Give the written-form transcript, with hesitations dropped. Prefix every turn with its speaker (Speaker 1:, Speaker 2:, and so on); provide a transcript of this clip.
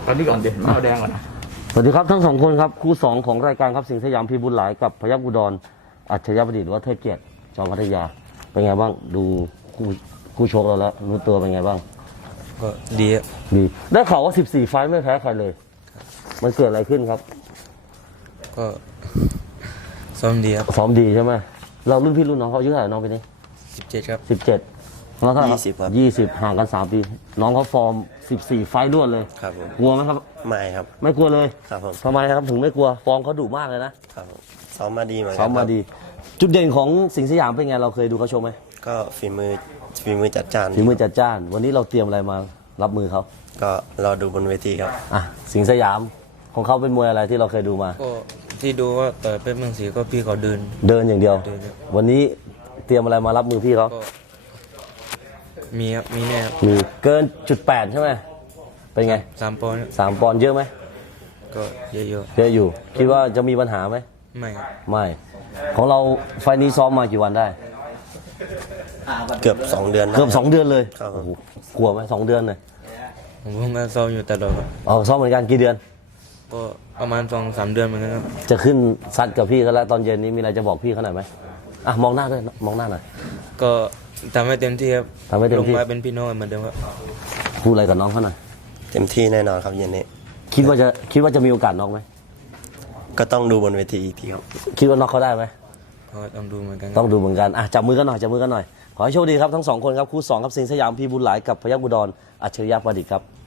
Speaker 1: อนนี้ก่อนเดี๋ยวเอาแดงก่อนนะ
Speaker 2: สวัสดีครับทั้งสองคนครับคู่สองของรายการครับสิงห์สยามพีบุญหลายกับพยัคฆ์อุดรอัจฉริยประดิษฐ์หรือว่าเทพเกียรติจอมพัทยาเป็นไงบ้างดูคู่ชกเราแล้วรู้ตัวเป็นไงบ้าง
Speaker 3: ก็ดี
Speaker 2: ดีได้ข่าวว่า14 ไฟต์ไม่แพ้ใครเลยมันเกิดอะไรขึ้นครับ
Speaker 3: ก็ซ้อมดีครับ
Speaker 2: ซ้อมดีใช่ไหมเรารุ่นพี่รุ่นน้องเขาอายุเท่าไหร่น้องปีนี้
Speaker 3: 17ครับ
Speaker 2: 17น้องเท่าไหร่ครับ20ห่างกัน3 ปีน้องเขาฟอร์ม14 ไฟต์รวดเลย
Speaker 4: ครับผม
Speaker 2: กลัวไหมครับ
Speaker 4: ไม่ครับ
Speaker 2: ไม่กลัวเลย
Speaker 4: ครับผม
Speaker 2: ทำไมครับถึงไม่กลัวฟอร์มเขาดุมากเลยนะครับ
Speaker 4: ซ้อมมาดีเหมือนกัน
Speaker 2: ซ้อมมาดีจุดเด่นของสิงห์สยามเป็นไงเราเคยดูเขาชกไหม
Speaker 4: ก็ฝีมือจัดจ้าน
Speaker 2: ฝีมือจัดจ้านวันนี้เราเตรียมอะไรมารับมือเขา
Speaker 4: ก็รอดูบนเวทีครับ
Speaker 2: สิงห์สยามของเขาเป็นมวยอะไรที่เราเคยดูมา
Speaker 3: ก็ที่ดูว่าต่อยเป็นเมืองศรีก็พี่เขาเ
Speaker 2: ดินอย่างเดียววันนี้เตรียมอะไรมารับมือพี่เขา
Speaker 3: มีครับมีแน่ครับ
Speaker 2: มีเกิน1.8ใช่ไหมเป็นไง
Speaker 3: 3 ปอนด์
Speaker 2: 3 ปอนด์เยอะไหม
Speaker 3: ก็เยอะ
Speaker 2: เยอะอยู่คิดว่าจะมีปัญหาไหม
Speaker 3: ไม่ครับ
Speaker 2: ไม่ของเราไฟนี้ซ้อมมากี่วันได้
Speaker 4: เกือบ2 เดือน
Speaker 2: เกือบ2 เดือนเลย
Speaker 4: ครับ
Speaker 2: กลัวไหม2 เดือนเลย
Speaker 3: ผมเพิ่งก็ซ้อมอยู่ตลอดครับ
Speaker 2: ซ้อมเหมือนกันกี่เดือน
Speaker 3: ก็ประมาณ2-3 เดือนเหมือนกันครับ
Speaker 2: จะขึ้นซัดกับพี่เขาแล้วตอนเย็นนี้มีอะไรจะบอกพี่เขาหน่อยไหมมองหน้าด้วยมองหน้าหน่อย
Speaker 3: ก็ทำให้เต็มที่ครับ
Speaker 2: ทำให้เต็มที่
Speaker 3: ลงมาเป็นพี่น้องเหมือนเดิมครับ
Speaker 2: พูดอะไรกับน้องเขาหน่อย
Speaker 4: เต็มที่แน่นอนครับเย็นนี้
Speaker 2: คิดว่าจะมีโอกาสน็อกไหม
Speaker 4: ก็ต้องดูบนเวทีอีกทีครับ
Speaker 2: คิดว่าน็อกเขาได้ไหม
Speaker 3: ก็ต้องดูเหมือนกัน
Speaker 2: จับมือกันหน่อยขอให้โชคดีครับทั้งสองคนครับคู่2ครับสิงห์สยามพีบุญหลายกับพยัคฆ์อุดรอัจฉริยประดิษฐ์ครับ